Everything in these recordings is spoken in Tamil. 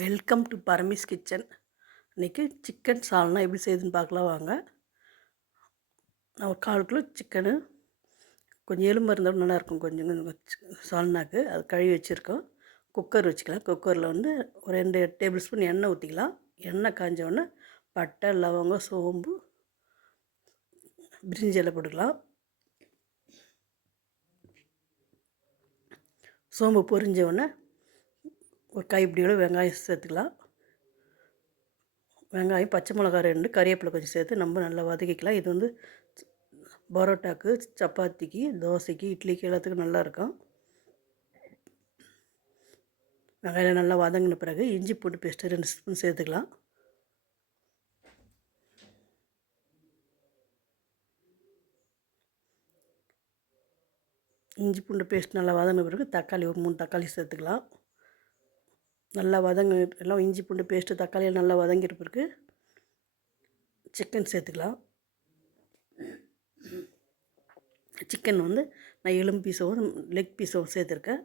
Welcome to Paramis kitchen. இன்றைக்கி சிக்கன் சால்னா எப்படி செய்யுதுன்னு பார்க்கலாம் வாங்க. நான் ஒரு கால் கிலோ சிக்கனு கொஞ்சம் எலும்பு இருந்தாலும் நல்லாயிருக்கும் கொஞ்சம் கொஞ்சம் சால்னாக்கு அது கழுவி வச்சுருக்கோம். குக்கர் வச்சுக்கலாம். குக்கரில் வந்து ஒரு ரெண்டு டேபிள் ஸ்பூன் எண்ணெய் ஊற்றிக்கலாம் எண்ணெய் காஞ்சோடனே பட்டை லவங்கம் சோம்பு பிரிஞ்சி இலை போட்டுக்கலாம். சோம்பு பொரிஞ்ச ஒரு கைப்பிடியோட வெங்காயம் சேர்த்துக்கலாம். வெங்காயம் பச்சை மிளகா ரெண்டு கறிவேப்பிலை கொஞ்சம் சேர்த்து நம்ம நல்லா வதக்கிக்கலாம். இது வந்து பரோட்டாக்கு சப்பாத்திக்கு தோசைக்கு இட்லிக்கு எல்லாத்துக்கும் நல்லாயிருக்கும் வெங்காயம் நல்லா வதங்கின பிறகு இஞ்சி பூண்டு பேஸ்ட்டு ரெண்டு ஸ்பூன் சேர்த்துக்கலாம். இஞ்சி பூண்டு பேஸ்ட் நல்லா வதங்கின பிறகு தக்காளி ஒரு மூணு தக்காளி சேர்த்துக்கலாம். நல்லா வதங்க எல்லாம் இஞ்சி பூண்டு பேஸ்ட்டு தக்காளியில் நல்லா வதங்கிற பிறகு சிக்கன் சேர்த்துக்கலாம். சிக்கன் வந்து நான் எலும்பு பீஸவும் லெக் பீஸவும் சேர்த்துருக்கேன்.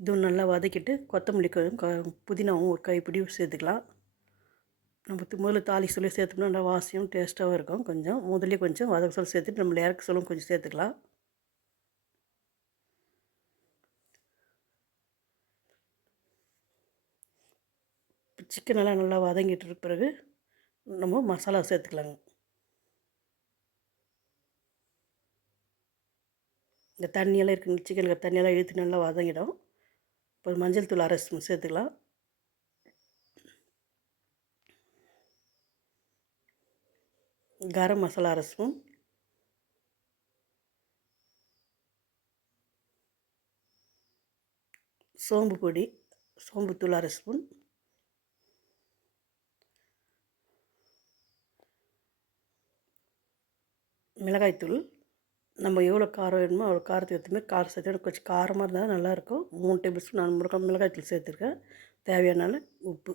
இதுவும் நல்லா வதக்கிட்டு கொத்தமல்லி புதினாவும் ஒரு கைப்பிடி சேர்த்துக்கலாம். நம்ம முதல்ல தாலி சொல்லி சேர்த்தோம்னா நல்லா வாசியும் டேஸ்ட்டாகவும் இருக்கும். கொஞ்சம் முதல்ல கொஞ்சம் வதக்க சொல்லி சேர்த்துட்டு நம்ம இறக்க சொல்லும் கொஞ்சம் சேர்த்துக்கலாம். சிக்கன் எல்லாம் நல்லா வதங்கிட்டு பிறகு நம்ம மசாலா சேர்த்துக்கலாங்க. இந்த தண்ணியெல்லாம் இருக்குங்க சிக்கனுக்கு தண்ணியெல்லாம் இழுத்து நல்லா வதங்கிடும். இப்போ மஞ்சள் தூள் அரை ஸ்பூன் சேர்த்துக்கலாம். கரம் மசாலா அரை ஸ்பூன் சோம்பு பொடி சோம்பு தூள் அரை ஸ்பூன் மிளகாய்த்தூள் நம்ம எவ்வளோ காரம் வேணுமோ அவ்வளோ காரத்துக்கு எடுத்துமே காரம் சேர்த்து கொஞ்சம் காரமாக இருந்தால் நல்லாயிருக்கும். மூணு டேபிள் ஸ்பூன் நான் முருகா மிளகாய்த்தூள் சேர்த்துருக்கேன். தேவையான உப்பு.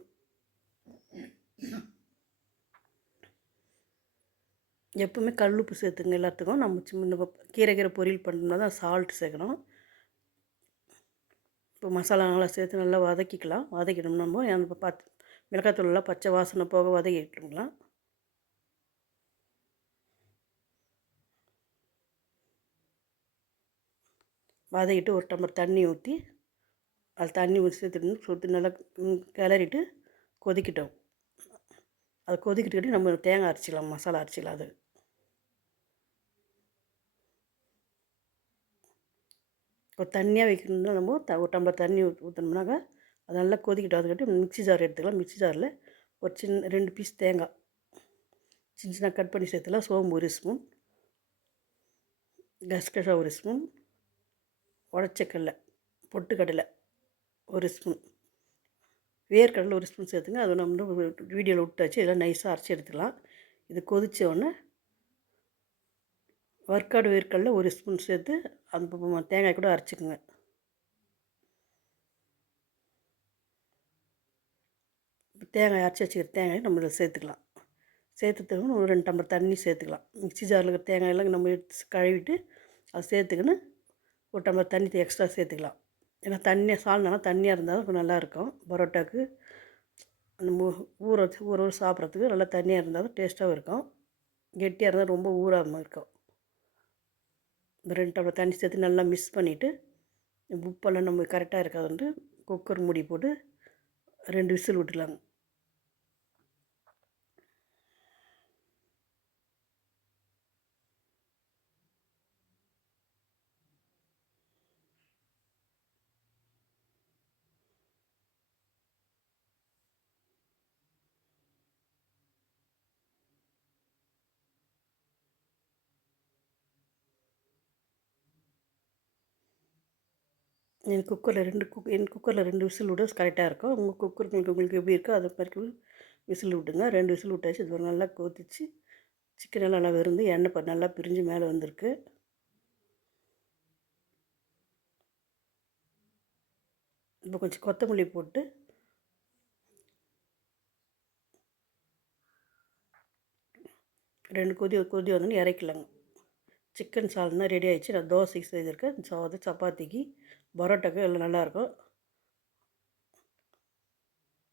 எப்பவுமே கல் உப்பு சேர்த்துங்க எல்லாத்துக்கும். நம்ம சின்ன கீரை கீரை பொரியல் பண்ணோம்னா தான் சால்ட் சேர்க்கணும். இப்போ மசாலா நல்லா சேர்த்து நல்லா வதக்கிக்கலாம். வதக்கிடும் நம்ம அந்த பத் மிளகாத்தூள்லாம் பச்சை வாசனை போக வதக்கிட்டுங்களா வதக்கிட்டு ஒரு டம்ளர் தண்ணி ஊற்றி அது தண்ணி ஊற்றி சேர்த்துட்டு சுற்றி நல்லா கிளறிட்டு கொதிக்கிட்டோம். அது கொதிக்கிட்டு நம்ம தேங்காய் அரைச்சிக்கலாம் மசாலா அரைச்சிக்கலாம் அது. ஒரு தண்ணியாக வைக்கணும்னா நம்ம த ஒரு டம்ளர் தண்ணி ஊற்றணும்னாக்கா அது நல்லா கொதிக்கிட்டோம். அதுக்கிட்ட மிக்சி ஜார் எடுத்துக்கலாம். மிக்சி ஜாரில் ஒரு சின்ன ரெண்டு பீஸ் தேங்காய். சின்ன சின்ன கட் பண்ணி சேர்த்துலாம் சோம்பு ஒரு ஸ்பூன். கஸ்கஷா ஒரு ஸ்பூன். உடச்சக்கடலை பொட்டுக்கடலை ஒரு ஸ்பூன். வேர்க்கடலை ஒரு ஸ்பூன் சேர்த்துங்க. அதை நம்ம வீடியோவில் விட்டாச்சு. இதெல்லாம் நைஸாக அரைச்சி எடுத்துக்கலாம். இது கொதித்த உடனே வற்காடு வேர்க்கடல ஒரு ஸ்பூன் சேர்த்து அந்த தேங்காய் கூட அரைச்சிக்கோங்க. தேங்காய் அரைச்சி வச்சுக்கிற தேங்காய் நம்ம இதில் சேர்த்துக்கலாம். சேர்த்துட்டு ஒரு ரெண்டு டம்ளர் தண்ணி சேர்த்துக்கலாம். மிக்சி ஜாரில் இருக்கிற தேங்காயெல்லாம் நம்ம எடுத்து கழுவிட்டு அதை சேர்த்துக்கின்னு ஒரு டம்பர் தண்ணி எக்ஸ்ட்ரா சேர்த்துக்கலாம். ஏன்னா தண்ணியாக சால்னாலும் தண்ணியாக இருந்தாலும் நல்லாயிருக்கும். பரோட்டாவுக்கு அந்த ஊற வச்சு ஊற ஊற சாப்பிட்றதுக்கு நல்லா தண்ணியாக இருந்தாலும் டேஸ்ட்டாகவும் இருக்கும். கெட்டியாக இருந்தால் ரொம்ப ஊறாமல் இருக்கும். இந்த ரெண்டு டம்ளர் தண்ணி சேர்த்து நல்லா மிக்ஸ் பண்ணிவிட்டு உப்பெல்லாம் நம்ம கரெக்டாக இருக்காதுன்ட்டு குக்கர் மூடி போட்டு ரெண்டு விசில் விட்டுலாங்க என் குக்கரில் ரெண்டு குக் என் குக்கரில் ரெண்டு விசில் விட கரெக்டாக இருக்கும். உங்கள் குக்கர் உங்களுக்கு எப்படி இருக்கோ அதை மாதிரி விசில் விட்டுங்க ரெண்டு விசில் விட்டாச்சு. இது நல்லா கொதிச்சு சிக்கன் எல்லாம் நல்லா விருந்து எண்ணெய் நல்லா பிரிஞ்சு மேலே வந்திருக்கு. இப்போ கொஞ்சம் கொத்தமல்லி போட்டு ரெண்டு கொதி கொதி வந்து இறக்கலாங்க சிக்கன் சால்னா ரெடி ஆகிடுச்சு நான் தோசைக்கு செய்திருக்கேன் ஸோ அது சப்பாத்திக்கு பரோட்டாக்கு எல்லாம் நல்லாயிருக்கும்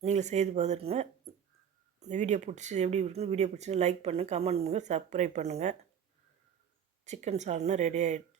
நீங்கள் செய்து பார்த்துருங்க இந்த வீடியோ பிடிச்சி எப்படி இருக்குன்னு வீடியோ பிடிச்சி லைக் பண்ணுங்கள் கமெண்ட் பண்ணுங்கள் சப்ஸ்கிரைப் பண்ணுங்கள் சிக்கன் சால்னா ரெடி ஆயிடுச்சு